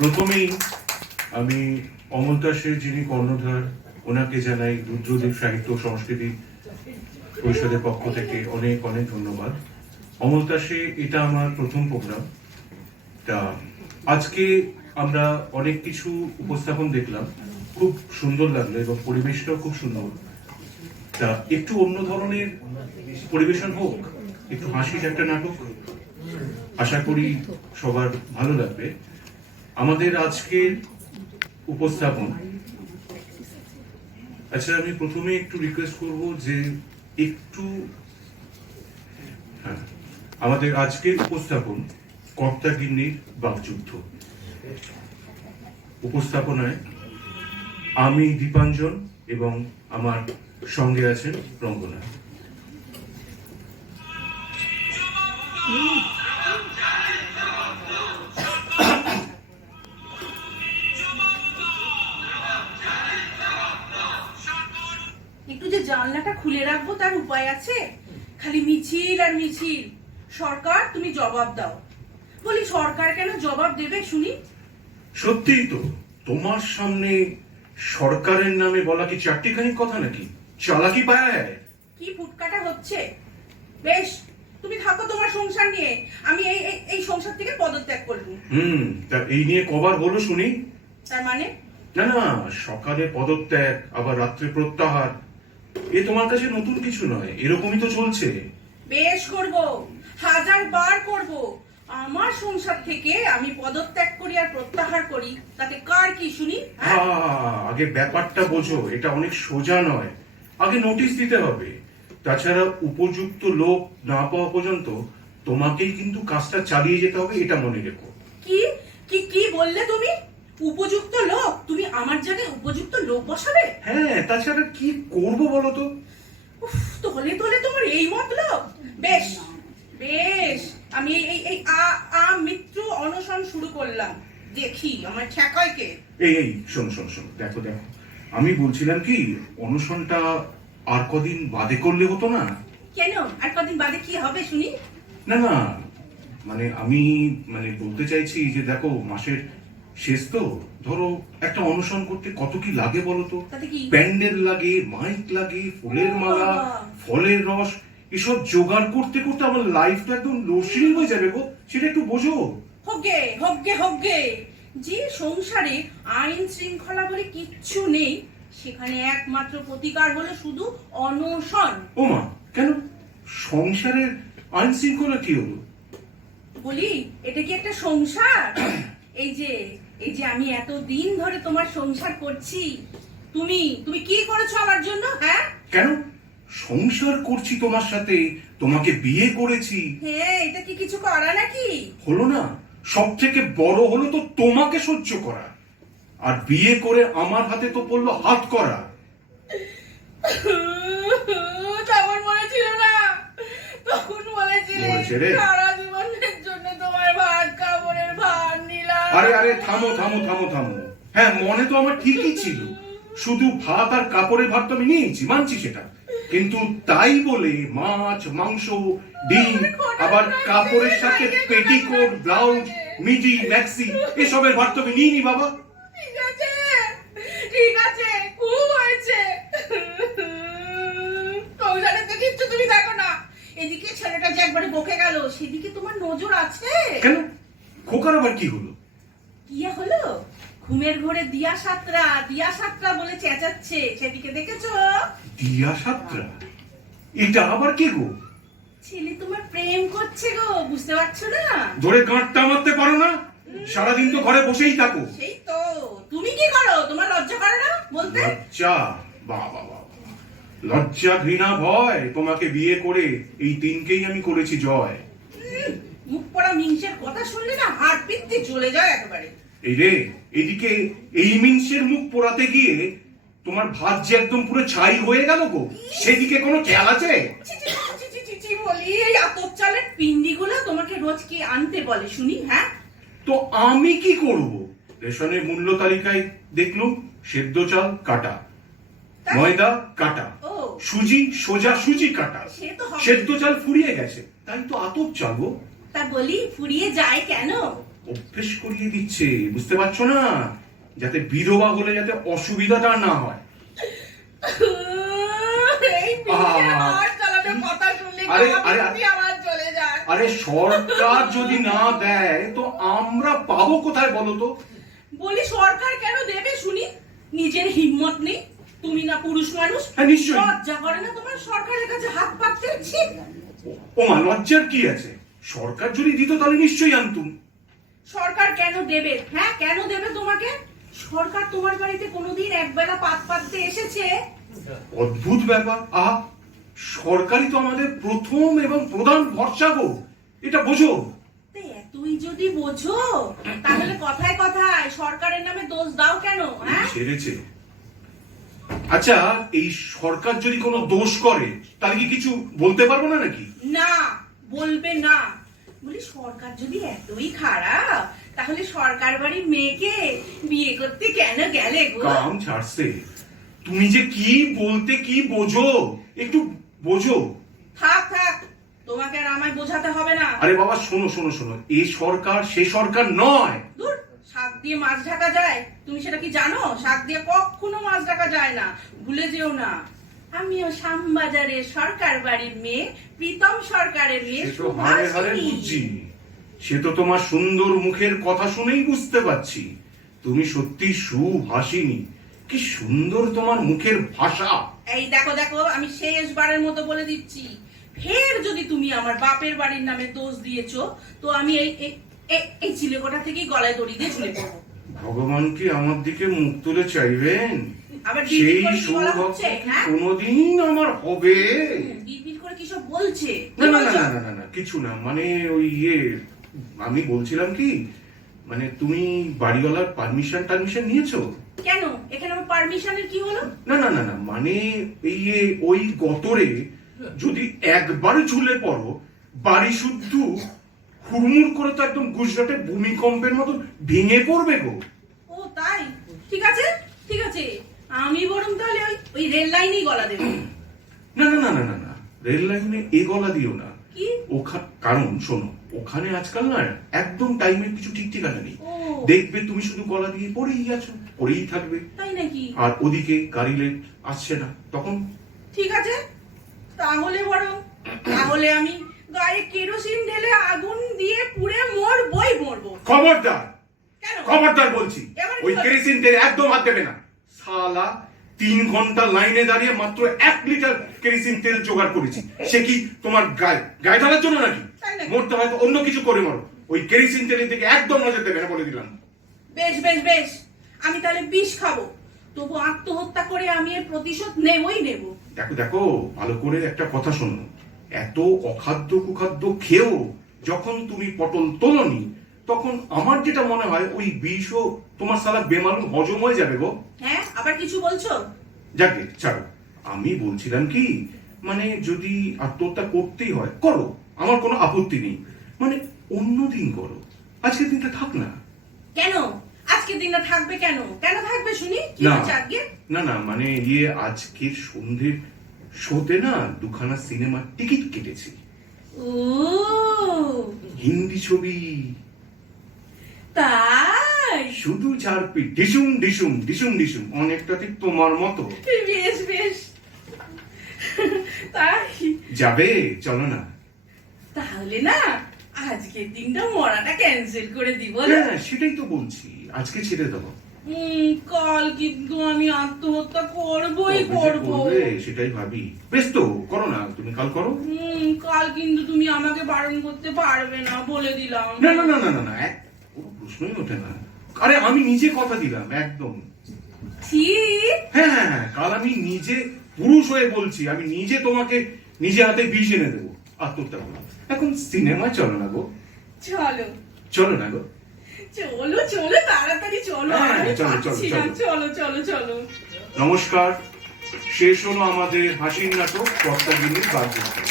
প্রথমেই আমি অমলতা সের যিনি কর্ণধার, ওনাকে জানাই রুদ্রদেব সাহিত্য সংস্কৃতি পরিষদের পক্ষ থেকে অনেক অনেক ধন্যবাদ। অমলতা সে এটা আমার প্রথম প্রোগ্রাম। তা আজকে আমরা অনেক কিছু উপস্থাপন দেখলাম, খুব সুন্দর লাগলো এবং পরিবেশটাও খুব সুন্দর। তা একটু অন্য ধরনের পরিবেশন হোক, একটু হাসির একটা নাটক, আশা করি সবার ভালো লাগবে। আমাদের আজকের উপস্থাপন, আচ্ছা আমি প্রথমে একটু রিকোয়েস্ট করব যে একটু, হ্যাঁ, আমাদের আজকের উপস্থাপন কর্তা গিন্নির বাকযুদ্ধ। উপস্থাপনায় আমি দীপাঞ্জন এবং আমার সঙ্গে আছেন রঙ্গনা। একটু যে জানলাটা খুলে রাখবো তার উপায় আছে? খালি মিছিল আর মিছিল। সরকার তুমি জবাব দাও। বলি সরকার কেন জবাব দেবে শুনি? সত্যিই তো, তোমার সামনে সরকারের নামে বলা কি চারটিখানি কথা নাকি? চালাকি পায়। কি ফুটকাটা হচ্ছে? বেশ, তুমি থাকো তোমার সংসার নিয়ে, আমি এই এই সংসার থেকে পদত্যাগ করলুম। তা এই নিয়ে কবার হলো শুনি? তার মানে? না না, সকালে পদত্যাগ আবার রাত্রে প্রত্যাহার, এ তোমার কাছে নতুন কিছু নয়, এরকমই তো চলছে। বেশ করব, 1000 বার করব। আমার সংসার থেকে আমি পদত্যাগ করি আর প্রত্যাহার করি, তাতে কার কি শুনি? আগে ব্যাপারটা বোঝো, এটা অনেক সোজা নয়। আগে নোটিশ দিতে হবে। তাছাড়া উপযুক্ত লোক না পাওয়া পর্যন্ত তোমাকেই কিন্তু কাজটা চালিয়ে যেতে হবে, এটা মনে রেখো। কি কি কি বললে তুমি? উপযুক্ত লোক? তুমি আমার জায়গায় উপযুক্ত লোক বসাবে? হ্যাঁ, তাছাড়া কি করব বলো তো? উফ, তোলে তোলে তোমার এই মতলব? বেশ বেশ, আমি এই এই মৃত্যু অনশন শুরু করলাম। দেখি আমার ঠেকায় কে। এই শোনো শোনো শোনো, দেখো দেখো, আমি বলছিলাম কি, অনশনটা আর কদিন বাদে করলে হতো না? কেন আর কদিন বাদে কি হবে শুনি? না না, মানে আমি বলতে চাইছি যে দেখো, মাসের শেষ তো, ধরো একটা অনুষ্ঠান করতে কত কি লাগে বলো তো? তাতে কি? প্যান্ডেল লাগে, মাইক লাগে, ফুলের মালা, ফলের রস, এসব জোগাড় করতে করতে আমার লাইফটা একদম লোডশেডিং হয়ে যাবে গো, সেটা একটু বোঝো। হোগে হোগে হোগে, যে সংসারে আইন শৃঙ্খলা বলে কিচ্ছু নেই, সেখানে একমাত্র প্রতিকার হলো শুধু অনশন। ওমা, কেন সংসারের আইন শৃঙ্খলা কি হলো? বলি এটা কি একটা সংসার? এই যে আমি এত দিন ধরে তোমার সংসার করছি, তুমি তুমি কি করেছো আমার জন্য? হ্যাঁ কেন সংসার করছি তোমার সাথে, তোমাকে বিয়ে করেছি। হ্যাঁ, এটা কি কিছু করা নাকি? হলো না? সব থেকে বড় হলো তো তোমাকে সহ্য করা, আর বিয়ে করে আমার হাতে তো পড়লো হাত করা। তখন মনে ছিল না? তখন বলেছিলে সারা জীবনের জন্য তোমার ভাত কাপড়ের ভার নিলাম। আরে আরে থামো থামো থামো থামো। হ্যাঁ, মনে তো আমার ঠিকই ছিল, শুধু ভাত আর কাপড়ের ভাত তো আমি নিয়েছি, মানছি সেটা, কিন্তু তাই বলে মাছ, মাংস, ডিম, আবার কাপড়ের সাথে পেটিকোট, ব্লাউজ, মিডি, ম্যাক্সি, এসবের ভাত তো আমি নিইনি বাবা। ঠিক আছে ঠিক আছে, খুব হয়েছে। সংসারে তো কিচ্ছু তুমি দেখো না। এদিকে ছেলেটা যে একবারে বকে গেল, সেদিকে তোমার নজর আছে? কেন, খোকার আবার কি হলো? কি হলো? ঘুমের ঘরে দিয়া সাতরা বলে চেঁচাচ্ছে, সেদিকে দেখেছো? দিয়া সাতরা? এটা আবার কি গো? ছেলে তোমার প্রেম করছে গো, বুঝতে পারছো না? ধরে গাঁটটা মারতে পারো না? সারাদিন তো ঘরে বসেই থাকো। সেই তো, তুমি কি করো? তোমার লজ্জা করে না বলতে? লজ্জা? বাবা বাবা, লজ্জা, ঘৃণা, ভয়, তোমাকে বিয়ে করে এই তিনকেই আমি করেছি জয়। মুখ পড়া মিংসের কথা শুনলে না হাড় পিত্তি চলে যায় একেবারে। এই রে, এদিকে এই মিনসের মুখ পোড়াতে গিয়ে তোমার ভাত যে একদম পুরো ছাই হয়ে গেল গো, সেদিকে কোনো খেয়াল আছে? বলি এই আতপ চালের পিন্ডিগুলো তোমাকে রোজ কি আনতে বলে শুনি? হ্যাঁ, তো আমি কি করব? রেশনের মূল্য তালিকায় দেখলুম সেদ্ধ চাল কাটা, ময়দা কাটা, সুজি সোজা সুজি কাটা, সেদ্ধ চাল ফুরিয়ে গেছে, তাই তো আতপ চাল গো। তা বলি ফুরিয়ে যায় কেন? অভ্যেস করিয়ে দিচ্ছে, বুঝতে পারছো না? যাতে বিধবা হলে যাতে অসুবিধাটা না হয়। এই বিয়ে আর চালানোর কথা শুনলে কাঁপুনি আমার চলে যায়। আরে সরকার যদি না দেয় তো আমরা পাবো কোথায় বলো তো? বলি সরকার কেন দেবে শুনি? নিজের হিম্মত নেই? তুমি না পুরুষ মানুষ? হ্যাঁ, নিশ্চয়ই। লজ্জা করে না তোমার সরকারের কাছে হাত পাততে? ছি! ও মা, লজ্জার কি আছে? সরকার যদি দিত তাহলে নিশ্চয়ই আনতুম। সরকার কেন দেবে? হ্যাঁ, কেন দেবে তোমাকে? সরকার তোমার বাড়িতে কোনোদিন একবেলা পাত পাততে এসেছে? অদ্ভুত ব্যাপার। আহা, সরকারই তো আমাদের প্রথম এবং প্রধান ভরসা গো, এটা বোঝো। তে এতই যদি বোঝো তাহলে কথায় কথায় সরকারের নামে দোষ দাও কেন? হ্যাঁ, ছেড়েছে। আচ্ছা, এই সরকার যদি কোনো দোষ করে তাহলে কি কিছু বলতে পারবো না নাকি? না, বলবে না। বলি সরকার যদি এতই খারাপ তাহলে সরকার বাড়ির মেয়েকে বিয়ে করতে কেন গেলে গো? কাম ছাড়ছে। তুমি যে কি বলতে কি বোঝো, একটু বোঝো। থাক থাক, তোমাকে আর আমায় বোঝাতে হবে না। আরে বাবা, শোনো শোনো শোনো, এই সরকার সে সরকার নয়। দূর, শাক দিয়ে মাছ ঢাকা যায়? তুমি সেটা কি জানো? শাক দিয়ে কখনো মাছ ঢাকা যায় না, ভুলে যেও না। আমিও শ্যামবাজারের সরকার বাড়ির মেয়ে, প্রীতম সরকারের মেয়ে সে তো হারে হারে সুভাষিনী। বুঝছি, সে তো তোমার সুন্দর মুখের কথা শুনেই বুঝতে পারছি তুমি সত্যি সুহাসিনী। কি সুন্দর তোমার মুখের ভাষা। এই দেখো দেখো, আমি শেষবারের মতো বলে দিচ্ছি, ফের যদি তুমি আমার বাপের বাড়ির নামে দোষ দিয়েছো তো আমি এই চিলেকোঠা থেকেই গলায় দড়ি দিয়ে ঝুলে পড়বো। ভগবান কি আমার দিকে মুখ তুলে চাইবেন? আবার সেই ডিপির করে কি বলা সৌভাগ্য হচ্ছে? কি হ্যাঁ, কোনোদিন আমার হবে? ডিপির করে কি সব বলছে? না কি না না বলছো? না না না না, কিছু না। মানে ওই আমি বলছিলাম কি, মানে তুমি বাড়িওয়ালার পারমিশন নিয়েছো? কেন, এখানে আমার পারমিশনের কি হলো? না না না না, মানে এই ওই গতরে যদি একবার ঝুলে পড়ো, বাড়ি শুদ্ধ হুড়মুড় করে তো একদম গুজরাটের ভূমিকম্পের মতো ভেঙে পড়বে গো। ও তাই? ঠিক আছে ঠিক আছে, আমি বরং তাহলে ওই রেল লাইনেই গলা দেবো। না না না না না না, রেল লাইনে এ গলা দিও না। কি? কারণ শোনো, ওখানে আজকাল না একদম টাইমের কিছু ঠিক ঠিকানা নেই। ও দেখবে তুমি শুধু গলা দিয়ে পড়েই আছো, পড়েই থাকবে। তাই নাকি? আর ওদিকে গাড়ি লেট আসছে না, তখন? ঠিক আছে, তাহলে আমি গায়ে কেরোসিন ঢেলে আগুন দিয়ে পুড়ে মরবো। খবরদার, কেন? খবরদার বলছি, এবার কি ওই হলো? কেরোসিন তেল একদম হাত দেবে না। শালা 3 ঘন্টা লাইনে দাঁড়িয়ে মাত্র 1 লিটার কেরোসিন তেল জোগাড় করেছি। সে কি তোমার গায়ে ঢালার জন্য নাকি? তাই নাকি? মরতে হয় তো অন্য কিছু করে মরো। ওই কেরোসিন তেলের দিকে একদম নজর দেবে না বলে দিলাম। বেশ, আমি তাহলে বিষ খাবো, তবু আত্মহত্যা করে আমি এর প্রতিশোধ নেবই নেব। দেখো দেখো, ভালো করে একটা কথা শোনো। এত অখাদ্য কুখাদ্য খেয়েও যখন তুমি পটল তোলনি, তখন আমার যেটা মনে হয় ওই বিষও তোমার সালা বেমালুম হজম হয়ে যাবে গো। হ্যাঁ, আবার কিছু বলছো? যাকে ছাড়ো, আমি বলছিলাম কি, মানে যদি আত্মহত্যা করতেই হয় করো, আমার কোনো আপত্তি নেই। মানে অন্য দিন করো, আজকের দিনটা থাক না। কেন আজকের দিনটা থাকবে? কেন থাকবে শুনি? কি না হচ্ছে আজকে? না না, মানে আজকের সন্ধ্যের শোতে না 2খানা সিনেমার টিকিট কেটেছি। ও হিন্দি ছবি। তাই? শুধু ঝাড়পি ডিসুম ডিসুম ডিসুম ডিসুম, অনেকটা ঠিক তোমার মতো। বেশ তাই যাবে? চলো না। তাহলে না আজকের দিনটা মরাটা ক্যান্সেল করে দিব না? হ্যাঁ, সেটাই তো বলছি, আজকে ছেড়ে দেবো। কাল কিন্তু আমি আত্মহত্যা করবই কবে যে করব। করবে সেটাই ভাবি। বেশ তো, করো না, তুমি কাল করো। কাল কিন্তু তুমি আমাকে বারণ করতে পারবে না, বলে দিলাম। না না না না না না, কোনো প্রশ্নই ওঠে না। আরে আমি নিজে কথা দিলাম একদম। ঠিক? হ্যাঁ হ্যাঁ হ্যাঁ, কাল আমি নিজে পুরুষ হয়ে বলছি, আমি নিজে তোমাকে নিজে হাতে বিষ এনে দেবো, আত্মহত্যা করো। এখন সিনেমায় চলো না গো। চলো চলো না গো। চলো তাড়াতাড়ি চলো। হ্যাঁ, আমি চলো, পারছি চলো, না। চলো। নমস্কার, শেষ হলো আমাদের হাসির নাটক কর্তাগিনীর বাগদত্তা।